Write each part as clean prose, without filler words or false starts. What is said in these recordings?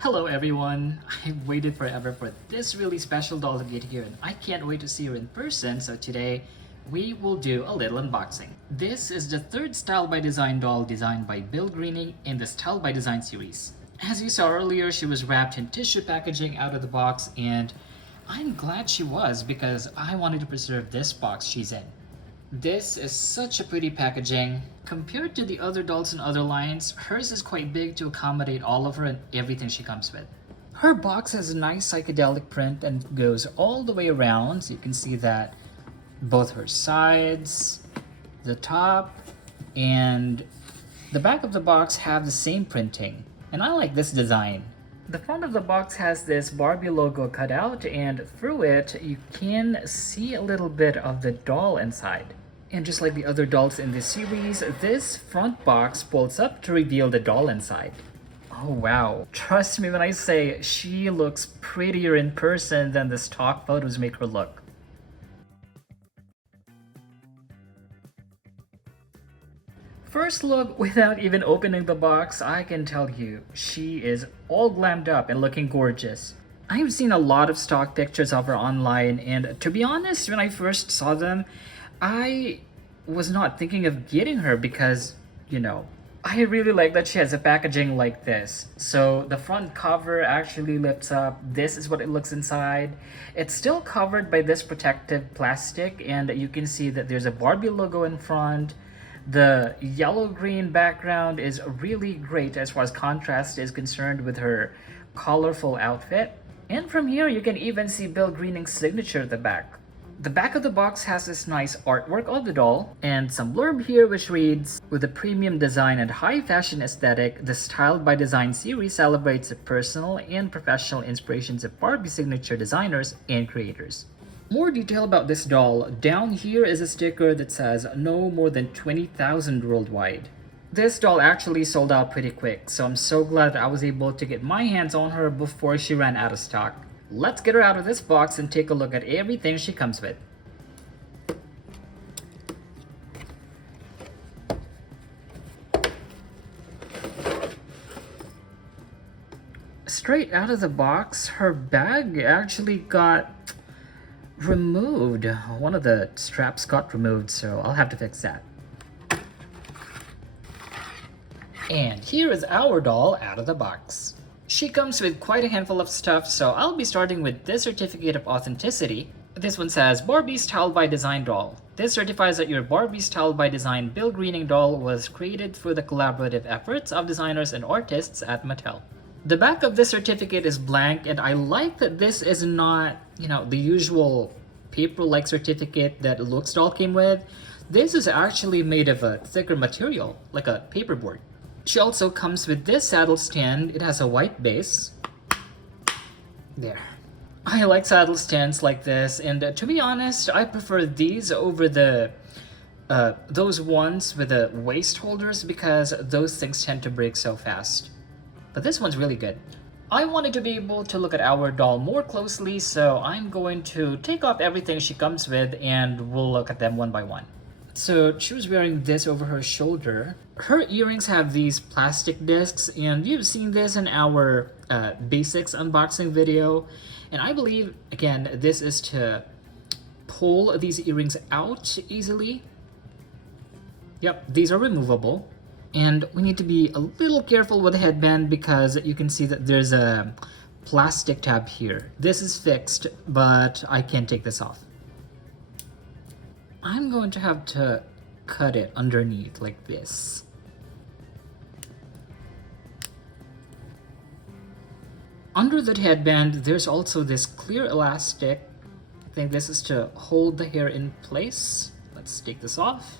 Hello everyone! I've waited forever for this really special doll to get here and I can't wait to see her in person, so today we will do a little unboxing. This is the third Style by Design doll designed by Bill Greening in the Style by Design series. As you saw earlier, she was wrapped in tissue packaging out of the box, and I'm glad she was because I wanted to preserve this box she's in. This is such a pretty packaging. Compared to the other dolls in other lines, hers is quite big to accommodate all of her and everything she comes with. Her box has a nice psychedelic print and goes all the way around, so you can see that both her sides, the top, and the back of the box have the same printing, and I like this design. The front of the box has this Barbie logo cut out, and through it you can see a little bit of the doll inside. And just like the other dolls in this series, this front box pulls up to reveal the doll inside. Oh wow, trust me when I say she looks prettier in person than the stock photos make her look. First look, without even opening the box, I can tell you, she is all glammed up and looking gorgeous. I've seen a lot of stock pictures of her online, and to be honest, when I first saw them, I was not thinking of getting her because, I really like that she has a packaging like this. So the front cover actually lifts up. This is what it looks inside. It's still covered by this protective plastic, and you can see that there's a Barbie logo in front. The yellow-green background is really great as far as contrast is concerned with her colorful outfit. And from here, you can even see Bill Greening's signature at the back. The back of the box has this nice artwork of the doll, and some blurb here which reads, "With a premium design and high fashion aesthetic, the Style by Design series celebrates the personal and professional inspirations of Barbie signature designers and creators." More detail about this doll. Down here is a sticker that says no more than 20,000 worldwide. This doll actually sold out pretty quick, so I'm so glad I was able to get my hands on her before she ran out of stock. Let's get her out of this box and take a look at everything she comes with. Straight out of the box, her bag actually got removed. One of the straps got removed, so I'll have to fix that. And here is our doll out of the box. She comes with quite a handful of stuff, so I'll be starting with this certificate of authenticity. This one says Barbie Style by Design doll. This certifies that your Barbie Style by Design Bill Greening doll was created through the collaborative efforts of designers and artists at Mattel. The back of this certificate is blank, and I like that this is not, the usual paper-like certificate that Look's doll came with. This is actually made of a thicker material, like a paperboard. She also comes with this saddle stand. It has a white base. There. I like saddle stands like this, and to be honest, I prefer these over those ones with the waist holders because those things tend to break so fast. But this one's really good. I wanted to be able to look at our doll more closely, so I'm going to take off everything she comes with and we'll look at them one by one. So she was wearing this over her shoulder. Her earrings have these plastic discs, and you've seen this in our basics unboxing video. And I believe, again, this is to pull these earrings out easily. Yep, these are removable. And we need to be a little careful with the headband because you can see that there's a plastic tab here. This is fixed, but I can't take this off. I'm going to have to cut it underneath like this. Under the headband, there's also this clear elastic. I think this is to hold the hair in place. Let's take this off.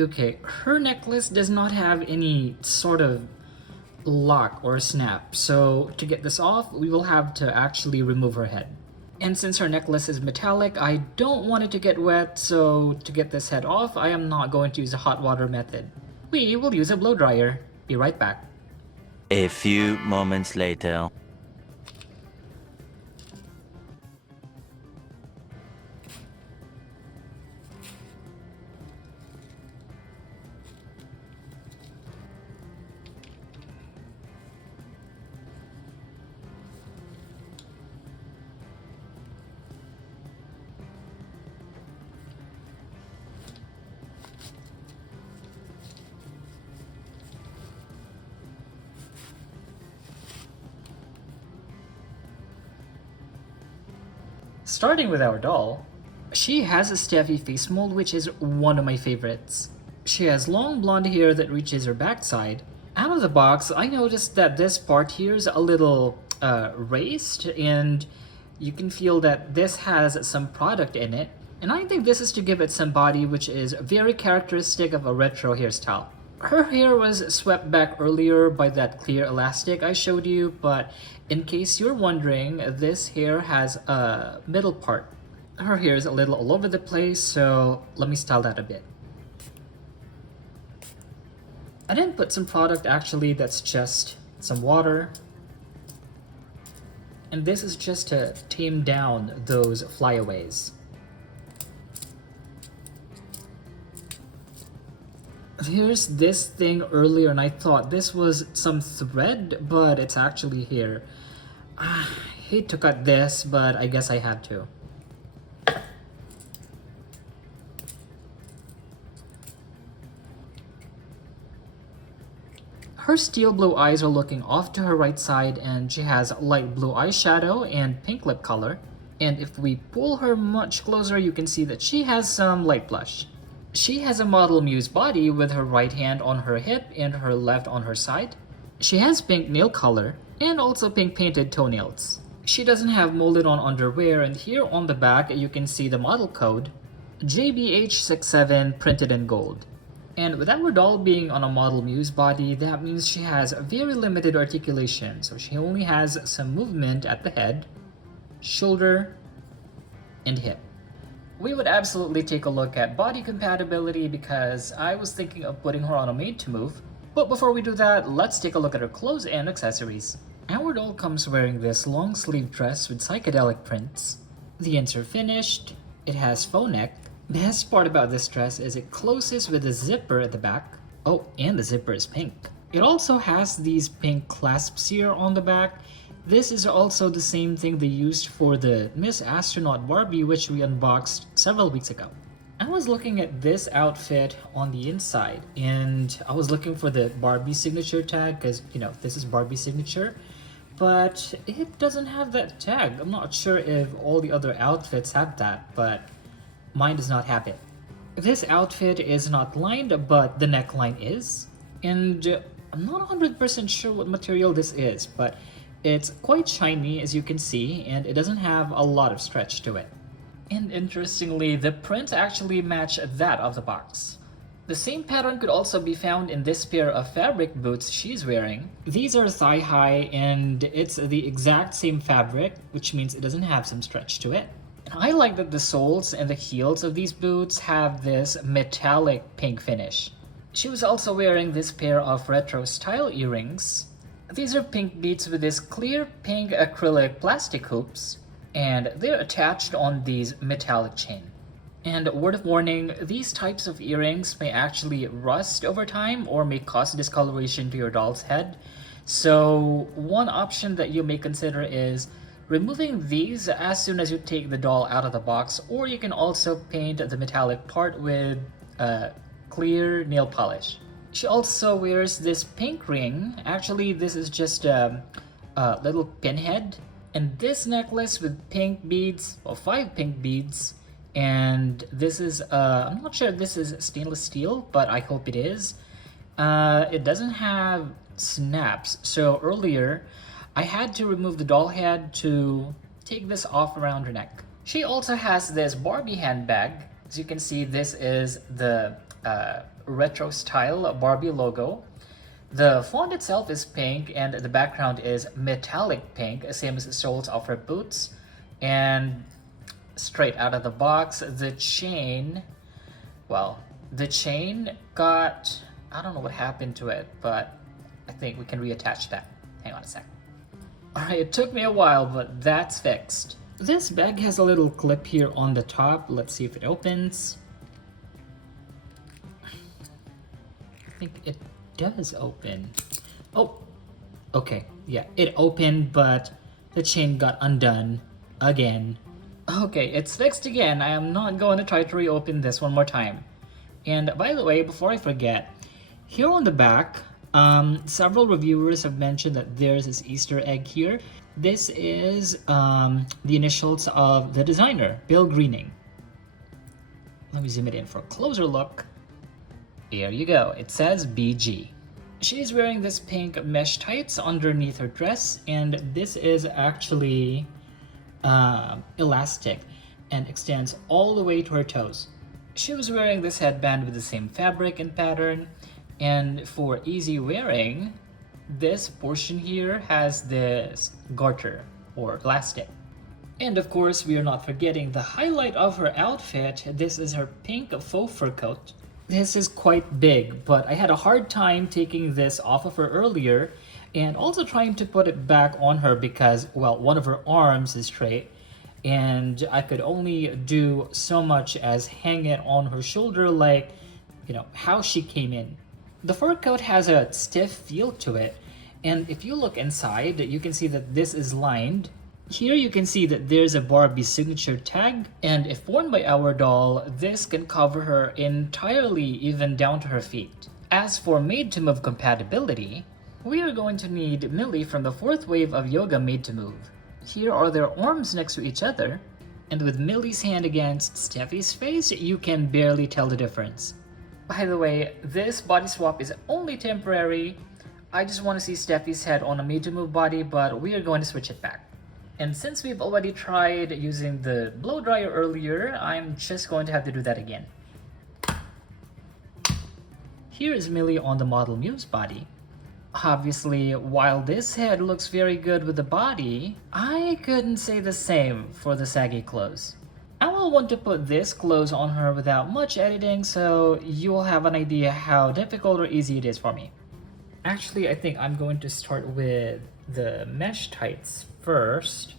Okay, her necklace does not have any sort of lock or snap, so to get this off, we will have to actually remove her head. And since her necklace is metallic, I don't want it to get wet, so to get this head off, I am not going to use a hot water method. We will use a blow dryer. Be right back. A few moments later. Starting with our doll, she has a Steffi face mold, which is one of my favorites. She has long blonde hair that reaches her backside. Out of the box, I noticed that this part here is a little raised, and you can feel that this has some product in it. And I think this is to give it some body, which is very characteristic of a retro hairstyle. Her hair was swept back earlier by that clear elastic I showed you, but in case you're wondering, this hair has a middle part. Her hair is a little all over the place, so let me style that a bit. I didn't put some product actually, that's just some water. And this is just to tame down those flyaways. Here's this thing earlier and I thought this was some thread, but it's actually hair. I hate to cut this, but I guess I had to. Her steel blue eyes are looking off to her right side, and she has light blue eyeshadow and pink lip color. And if we pull her much closer, you can see that she has some light blush. She has a model muse body with her right hand on her hip and her left on her side. She has pink nail color and also pink painted toenails. She doesn't have molded on underwear, and here on the back you can see the model code JBH67 printed in gold. And with our doll being on a model muse body, that means she has very limited articulation, so she only has some movement at the head, shoulder, and hip. We would absolutely take a look at body compatibility because I was thinking of putting her on a made to move. But before we do that, let's take a look at her clothes and accessories. Our doll comes wearing this long sleeve dress with psychedelic prints. The ends are finished, it has faux neck. The best part about this dress is it closes with a zipper at the back. Oh, and the zipper is pink. It also has these pink clasps here on the back. This is also the same thing they used for the Miss Astronaut Barbie, which we unboxed several weeks ago. I was looking at this outfit on the inside, and I was looking for the Barbie signature tag because, you know, this is Barbie signature, but it doesn't have that tag. I'm not sure if all the other outfits have that, but mine does not have it. This outfit is not lined, but the neckline is, and I'm not 100% sure what material this is, but it's quite shiny as you can see, and it doesn't have a lot of stretch to it. And interestingly, the prints actually match that of the box. The same pattern could also be found in this pair of fabric boots she's wearing. These are thigh high, and it's the exact same fabric, which means it doesn't have some stretch to it. And I like that the soles and the heels of these boots have this metallic pink finish. She was also wearing this pair of retro style earrings. These are pink beads with this clear pink acrylic plastic hoops, and they're attached on these metallic chain. And word of warning, these types of earrings may actually rust over time or may cause discoloration to your doll's head. So one option that you may consider is removing these as soon as you take the doll out of the box, or you can also paint the metallic part with clear nail polish. She also wears this pink ring. Actually, this is just a little pinhead. And this necklace with pink beads, or 5 pink beads. And this is, I'm not sure if this is stainless steel, but I hope it is. It doesn't have snaps. So earlier, I had to remove the doll head to take this off around her neck. She also has this Barbie handbag. As you can see, this is the retro style Barbie logo. The font itself is pink and the background is metallic pink, same as the soles of her boots. And straight out of the box, the chain, well, the chain got, I don't know what happened to it, but I think we can reattach that. Hang on a sec. Alright, it took me a while, but that's fixed. This bag has a little clip here on the top. Let's see if it opens. I think it does open. Oh, okay, yeah, it opened, but the chain got undone again. Okay, it's fixed again. I am not going to try to reopen this one more time. And by the way, before I forget, here on the back, Several reviewers have mentioned that there's this Easter egg here. This is the initials of the designer, Bill Greening. Let me zoom it in for a closer look. Here you go, it says BG. She's wearing this pink mesh tights underneath her dress, and this is actually elastic and extends all the way to her toes. She was wearing this headband with the same fabric and pattern, and for easy wearing, this portion here has this garter or elastic. And of course, we are not forgetting the highlight of her outfit. This is her pink faux fur coat. This is quite big, but I had a hard time taking this off of her earlier and also trying to put it back on her because, well, one of her arms is straight and I could only do so much as hang it on her shoulder like, how she came in. The fur coat has a stiff feel to it, and if you look inside, you can see that this is lined. Here you can see that there's a Barbie signature tag, and if worn by our doll, this can cover her entirely, even down to her feet. As for Made to Move compatibility, we are going to need Millie from the fourth wave of Yoga Made to Move. Here are their arms next to each other, and with Millie's hand against Steffie's face, you can barely tell the difference. By the way, this body swap is only temporary. I just want to see Steffie's head on a Made to Move body, but we are going to switch it back. And since we've already tried using the blow dryer earlier, I'm just going to have to do that again. Here is Millie on the model Muse body. Obviously, while this head looks very good with the body, I couldn't say the same for the saggy clothes. I will want to put this clothes on her without much editing, so you will have an idea how difficult or easy it is for me. Actually, I think I'm going to start with the mesh tights first.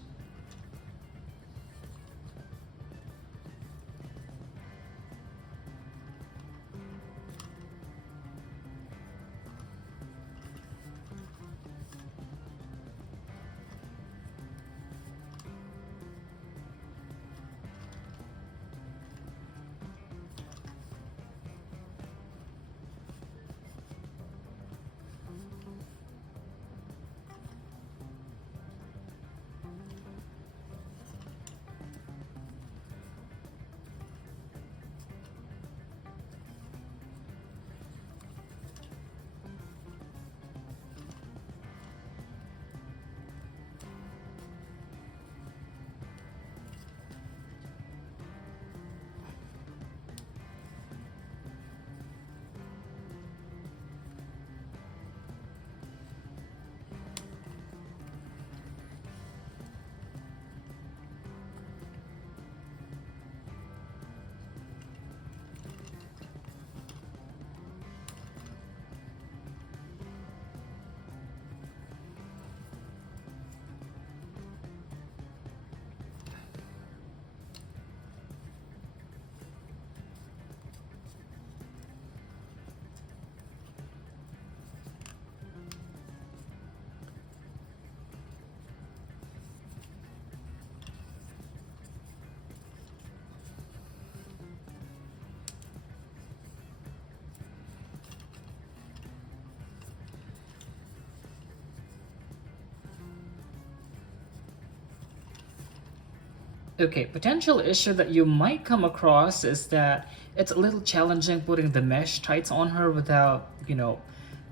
Okay, potential issue that you might come across is that it's a little challenging putting the mesh tights on her without,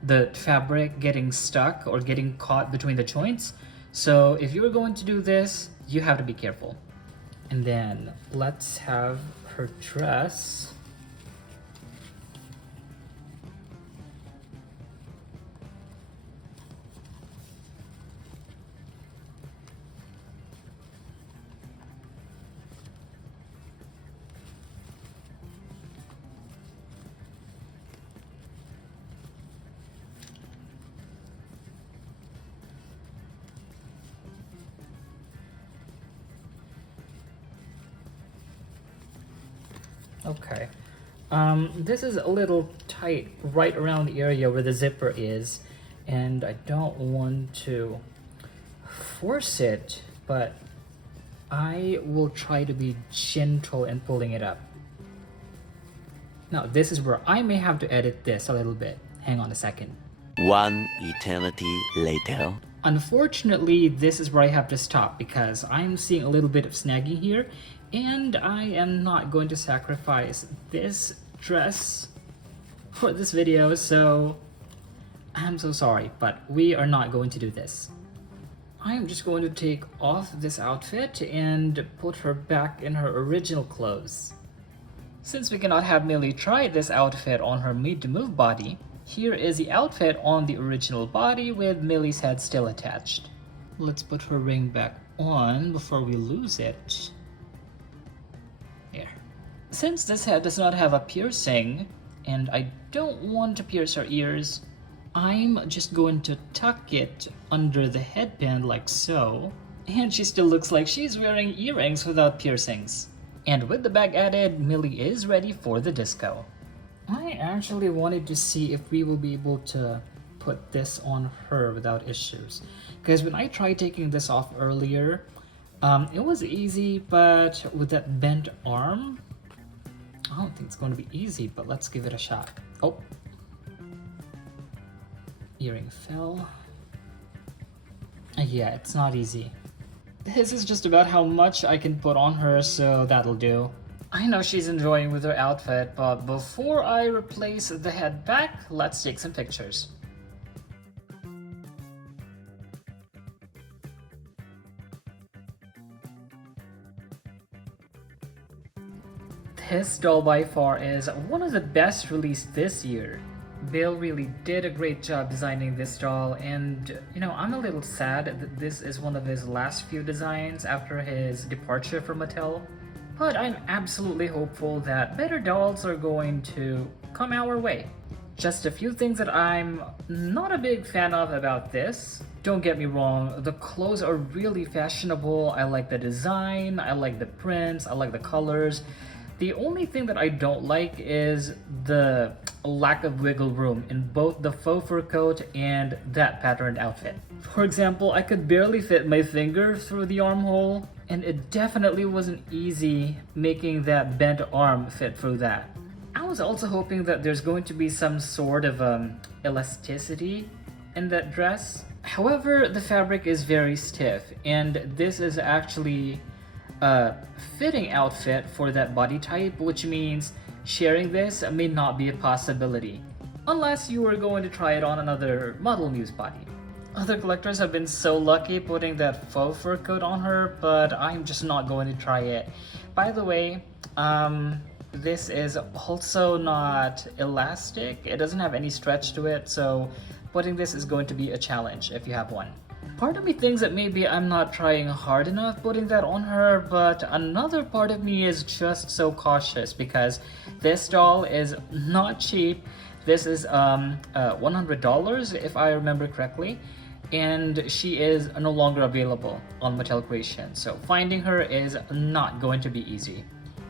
the fabric getting stuck or getting caught between the joints. So if you're going to do this, you have to be careful. And then let's have her dress. Okay. This is a little tight right around the area where the zipper is, and I don't want to force it, but I will try to be gentle in pulling it up. Now, this is where I may have to edit this a little bit. Hang on a second. One eternity later. Unfortunately, this is where I have to stop because I'm seeing a little bit of snagging here, and I am not going to sacrifice this dress for this video, so I'm so sorry, but we are not going to do this. I'm just going to take off this outfit and put her back in her original clothes. Since we cannot have Millie try this outfit on her made-to-move body, here is the outfit on the original body with Millie's head still attached. Let's put her ring back on before we lose it. There. Since this head does not have a piercing, and I don't want to pierce her ears, I'm just going to tuck it under the headband like so. And she still looks like she's wearing earrings without piercings. And with the bag added, Millie is ready for the disco. I actually wanted to see if we will be able to put this on her without issues. Because when I tried taking this off earlier, it was easy, but with that bent arm, I don't think it's going to be easy, but let's give it a shot. Oh. Earring fell. Yeah, it's not easy. This is just about how much I can put on her, so that'll do. I know she's enjoying with her outfit, but before I replace the head back, let's take some pictures. This doll by far is one of the best released this year. Bill really did a great job designing this doll, and I'm a little sad that this is one of his last few designs after his departure from Mattel. But I'm absolutely hopeful that better dolls are going to come our way. Just a few things that I'm not a big fan of about this. Don't get me wrong, the clothes are really fashionable. I like the design, I like the prints, I like the colors. The only thing that I don't like is the lack of wiggle room in both the faux fur coat and that patterned outfit. For example, I could barely fit my finger through the armhole, and it definitely wasn't easy making that bent arm fit through that. I was also hoping that there's going to be some sort of elasticity in that dress. However, the fabric is very stiff, and this is actually a fitting outfit for that body type, which means sharing this may not be a possibility, unless you were going to try it on another model muse body. Other collectors have been so lucky putting that faux fur coat on her, but I'm just not going to try it. By the way, this is also not elastic. It doesn't have any stretch to it, so putting this is going to be a challenge if you have one. Part of me thinks that maybe I'm not trying hard enough putting that on her, but another part of me is just so cautious because this doll is not cheap. This is $100 if I remember correctly, and she is no longer available on Mattel Creation, so finding her is not going to be easy.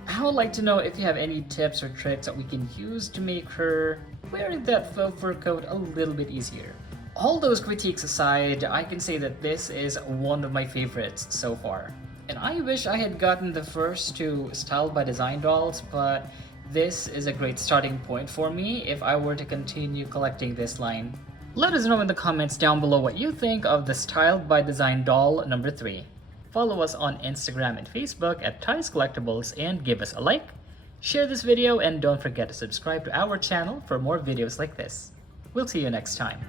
I would like to know if you have any tips or tricks that we can use to make her wearing that faux fur coat a little bit easier. All those critiques aside, I can say that this is one of my favorites so far. And I wish I had gotten the first two Styled by Design dolls, but this is a great starting point for me if I were to continue collecting this line. Let us know in the comments down below what you think of the Styled by Design doll number 3. Follow us on Instagram and Facebook at Ty's Collectibles and give us a like, share this video, and don't forget to subscribe to our channel for more videos like this. We'll see you next time.